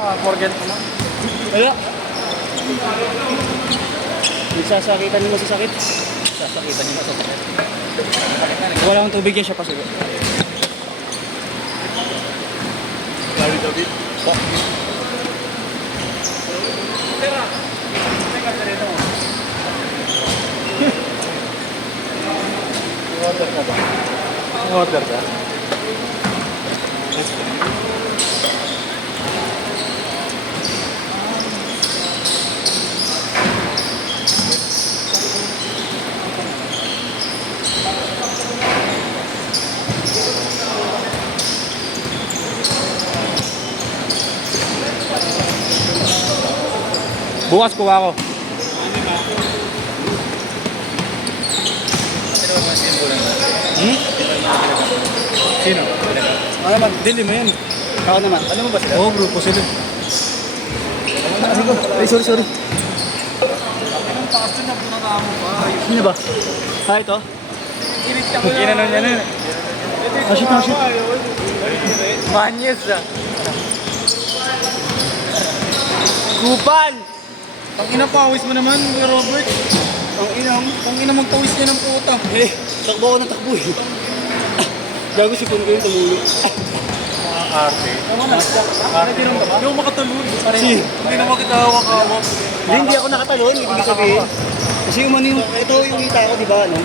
Forget mo na. Wala. Sasakitan mo sa sakit. Sasakitan niyo sa sakit. Wala akong tubig yan siya pa siguro. Gary David. Po. Tera. Teka sa rito. Water ka ba? Water ka? Bukas kuha ako. Hmm? Sino? Ano naman? Dili mo yan. Ako naman. Ano mo ba sila? Oo, grupo sila. Ay, sorry. Anong pasto na pinaka mo pa? Sino ba? Ito? Ginanon niya na. Shit. Manyes ah. Kupal! Ang inapawis mo naman, Robert. Ang ina magpawis niya ng puta. Takbo ako ng takbo eh. Gago si Pun ko yung tumulong. Arte. Arte nung ba? Hindi ako makatalon. Hindi na makitawak ako. Hindi ako nakatalon, ibig sabihin. Kasi ito yung hita ko, di ba? No?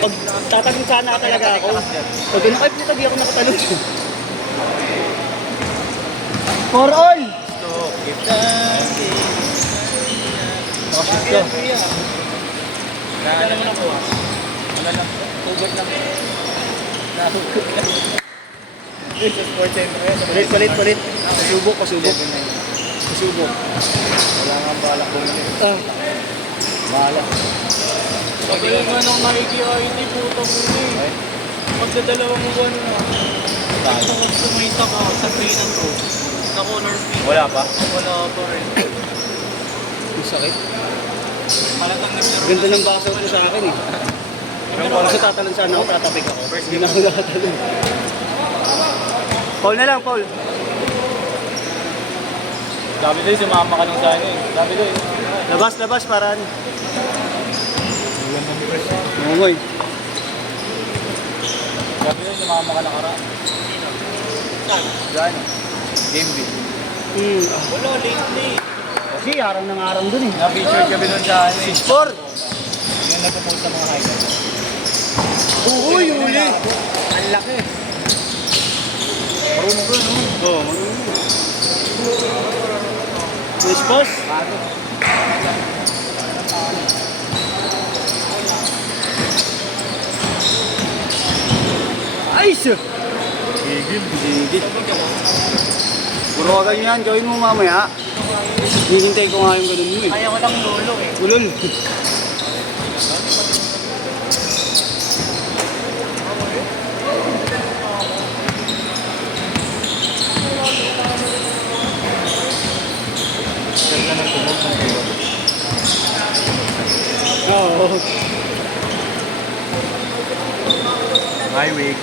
Pag tatagin sana talaga ako. Pag ganun, ay, pinatagi ako nakatalon. For all! Nakashoot ka. Wala naman ako. Wala lang. Ugot lang. Nahugot lang. Sa sports center yan. Palit. Pasubok. Pasubok. Wala nga balak ko yun. Balak. Pag alam nga nang makiki-IT, puto mo eh. Magdadalawang buwan na. Ito kung sumita ko sa trainan ko. Na color pink. Wala pa? Wala pa rin. Ang sakit. Malatang naglaro. Ganda ng baso ko sa akin eh. Kasi tatalon sana ako, tatapik ako. Hindi na ako nakatalon. Paul na lang, Paul. Sabi doon, sumama ka nung sa ano eh. Sabi doon. Labas, para ano. Mungoy. Sabi doon, sumama ka na kara. Diyan. Game B. Wala, late na eh. Kasi arang ng arang dun eh. Na-featured kami doon sa ano eh. 6-4. Yung nagpo-post sa mga highlights. Uy, uli. Ang laki. Marunong ko naman. Oo, marunong. Response? Ayos! Gigil. Puro ka ganyan, gawin mo mamaya. Hinintay ko nga yung ganun mo eh. Kaya ko lang lolo eh. Ulol. Ganda ng tunog ng tunog. Oo. Hi, Wig.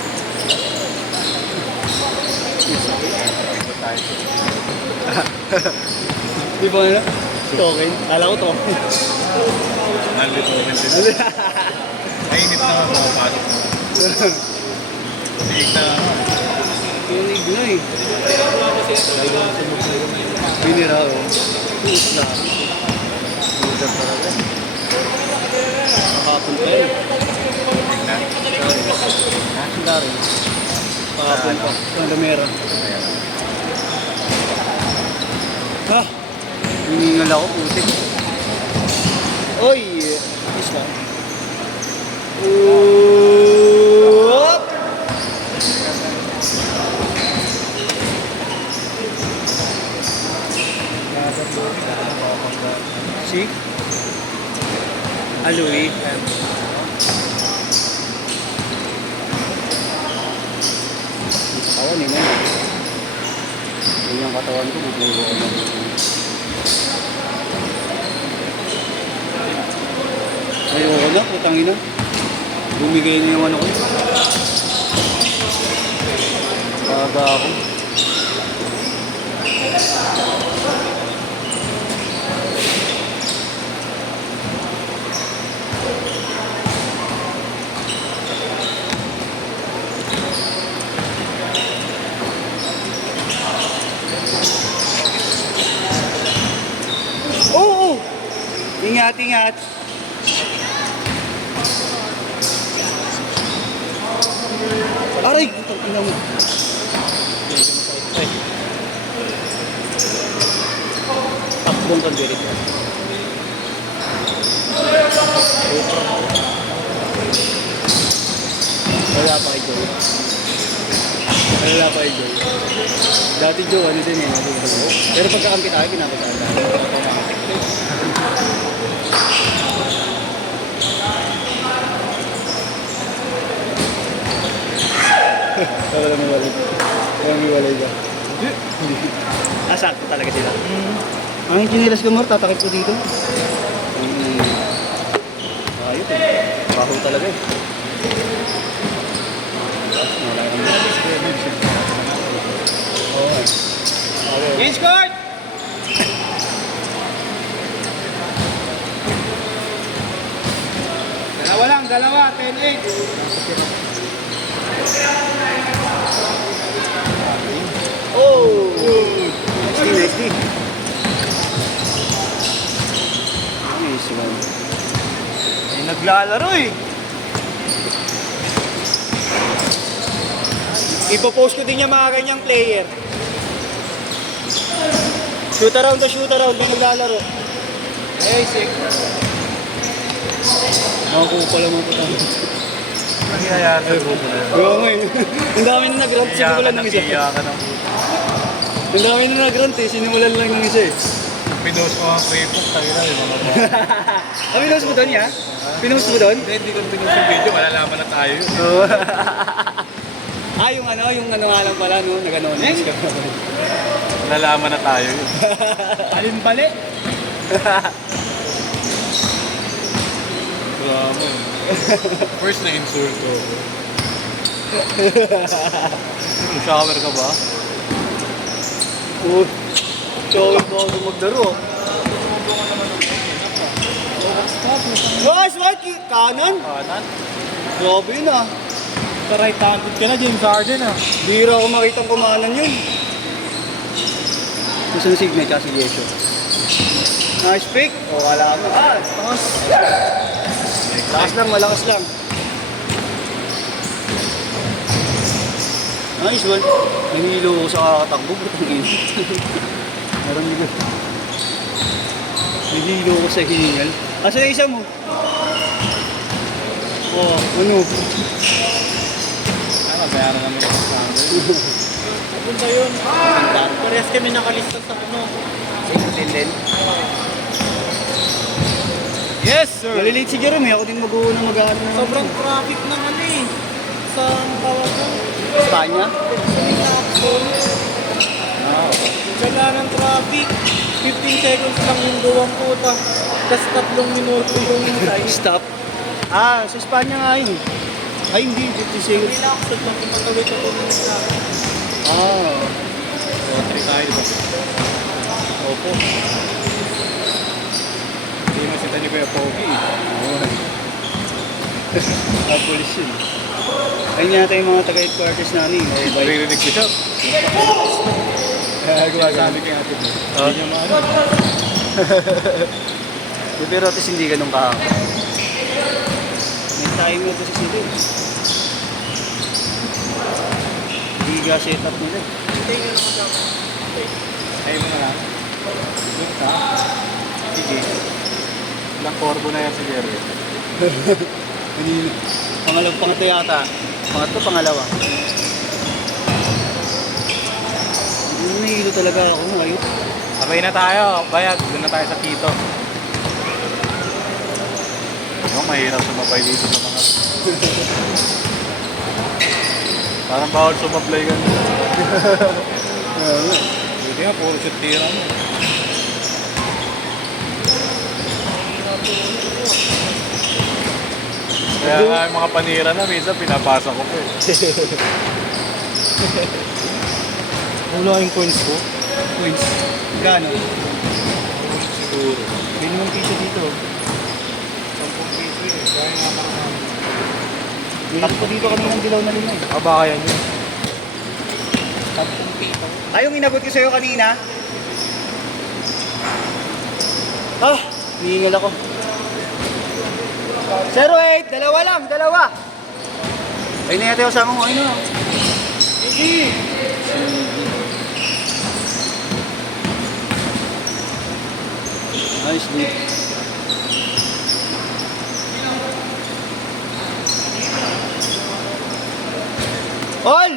Di ba na? Token? Kala ko token. Nalito ko din. Mainit na ako. Pasok na. Tiig na ako. Tunig na eh. Binira ko. Tuus na. Tuusap talaga. Nakapon ka eh. Tiig na. Ang dari. Nakapon ka. Ang damera. Ha? Hiningal ako, putik. Oy! Is lang. Oop! Si? Aloy. Katawan eh, man. Yung katawan ko, buburo ko na. Ayoko na, putang ina. Bumigay na yung ano ko. Paga ako. ingat. Aray! Ina mo. Ay. Takbong kang dirito. Wala pa kay Joe. Wala pa kay Joe. Dati Joe, ano din eh. Pero pagkakampi tayo, kinakasaan tayo. Wala may walay. Wala may walay ka. Hindi. Ah, sakto talaga sila. Ang kinilas ko mo, tatakip ko dito. Ayun eh. Baho talaga eh. Game scored! Dalawa lang, dalawa, 10-8. Oh! Next D. Nice one. Ay, naglalaro eh. Ipopost ko din yung mga ganyang player. Shoot around, may naglalaro. Hey, sick. Nakakuha pala mga putang. Nangyayari sa grupo na yun. Oo nga eh. Ang dami na nag-rant, sinimulan ng isa. Iyakan ng puto. Ang dami na nag-rant eh, sinimulan lang ng isa eh. Pinost mo ang Facebook, tayo na yun. Ah, pinost mo doon ya? Pinost mo doon? Hindi ko pinost yung video, malalaman na tayo yun. Oo. Ah, yung ano nga lang pala, no? Nag-anonymous ka. Malalaman na tayo yun. Alin bali? Grabe. First na insult ko. Shower ka ba? Oo. Shower ko ako magdaro. Oh, smart! Kanan? Kanan? Grabe yun ah. Sa right-handed ka na, James Harden ah. Bira ako makitang kumanan yun. Gusto ng signal kasi Yesho. Nice pick. O, wala ka. Ah, takas. Lakas lang, malakas lang. Nice one. Nanghilo ko sa kakatakbo. Ba't ang init? Narinig ko. Nanghilo ko sa hiningal. Asa na isa mo? Oh, ano? Bayaran namin yung kasama. Punta yun. Parehas kami nakalista sa ano. Sa intendent. Yes, sir! Malilate si Jerome, ako din mag-uuna mag-ano. Sobrang traffic ng ano eh. Sa tawag ko. Espanya? Wala ng traffic. 15 seconds lang yung gawang puta. Tapos 3 minuto yung hintay. Stop. Ah, sa Espanya nga yun. Ay, hindi. 50 seconds. Relaxed lang kung magkawit ako ng traffic. Ah. So, 3 tayo diba? Opo. Hindi masita ni Kuya Pogi. Pulis yun. Ayun yata yung mga taga-headquarters namin. Naririnig ko siya. Sabi kay ate mo. Hindi niya maano. Pero at least hindi ganun kahapon. May time na to sa sila. Liga setup nila. Ayaw mo na lang. Doon ka. Sige. Ilang korbo na yan si Jerry. Kanina. Pangatlo yata. Pangalawa. Nahihilo talaga ako. Ayun. Sabay na tayo. Bayag. Doon na tayo sa Quito. Yung mahirap sumabay dito sa mga... Parang bawal sumablay ka nila. Hindi nga, puro shoot tira mo. Kaya nga yung mga panira na, minsan pinapasa ko po eh. Wala yung coins ko. Points. Gano? Siguro. Minimum piso dito. 10 piso eh. Kaya nga naman. Takpo dito kami ng dilaw na lima. Ah, baka yan yun. 10 piso. Ay, yung inabot ko sa'yo kanina. Ah, hihingal ako. 08, dalawa lang, dalawa. Ay na yata yung sama mo, ano? Sige! Nice, dude. All!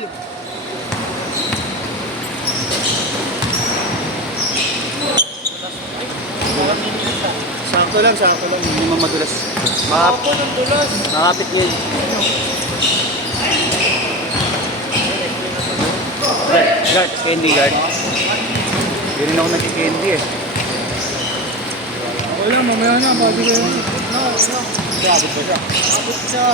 Sakto lang, hindi mo madulas. Ako ng tulas. Makapit niya yun. Guard, candy guard. Hindi rin ako nagki-candy eh. Wala, mamaya na. Bago na yun. Abot ba siya? Abot siya.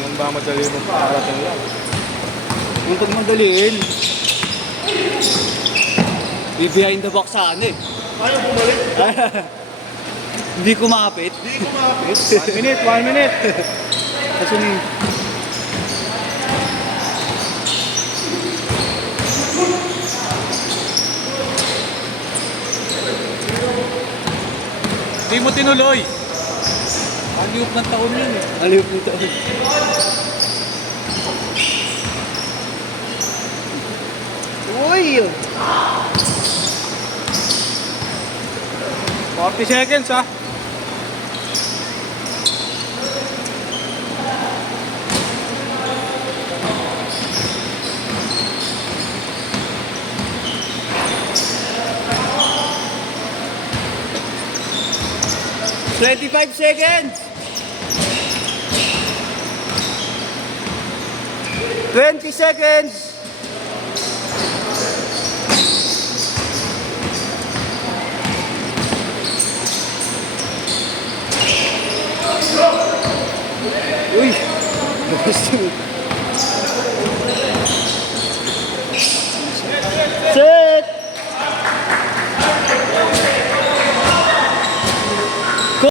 Yung ba madali mo parating lang. Yung pag madaliin, behind the box saan eh. Ayaw bumalik. Hindi kumapit. 1 minute, 1 minute. Kasi ni... 'Di mo tinuloy. Aliw ng taon yun eh. Aliw nito. Uy! 40 seconds ha. $25 seconds! 20 seconds! Uy!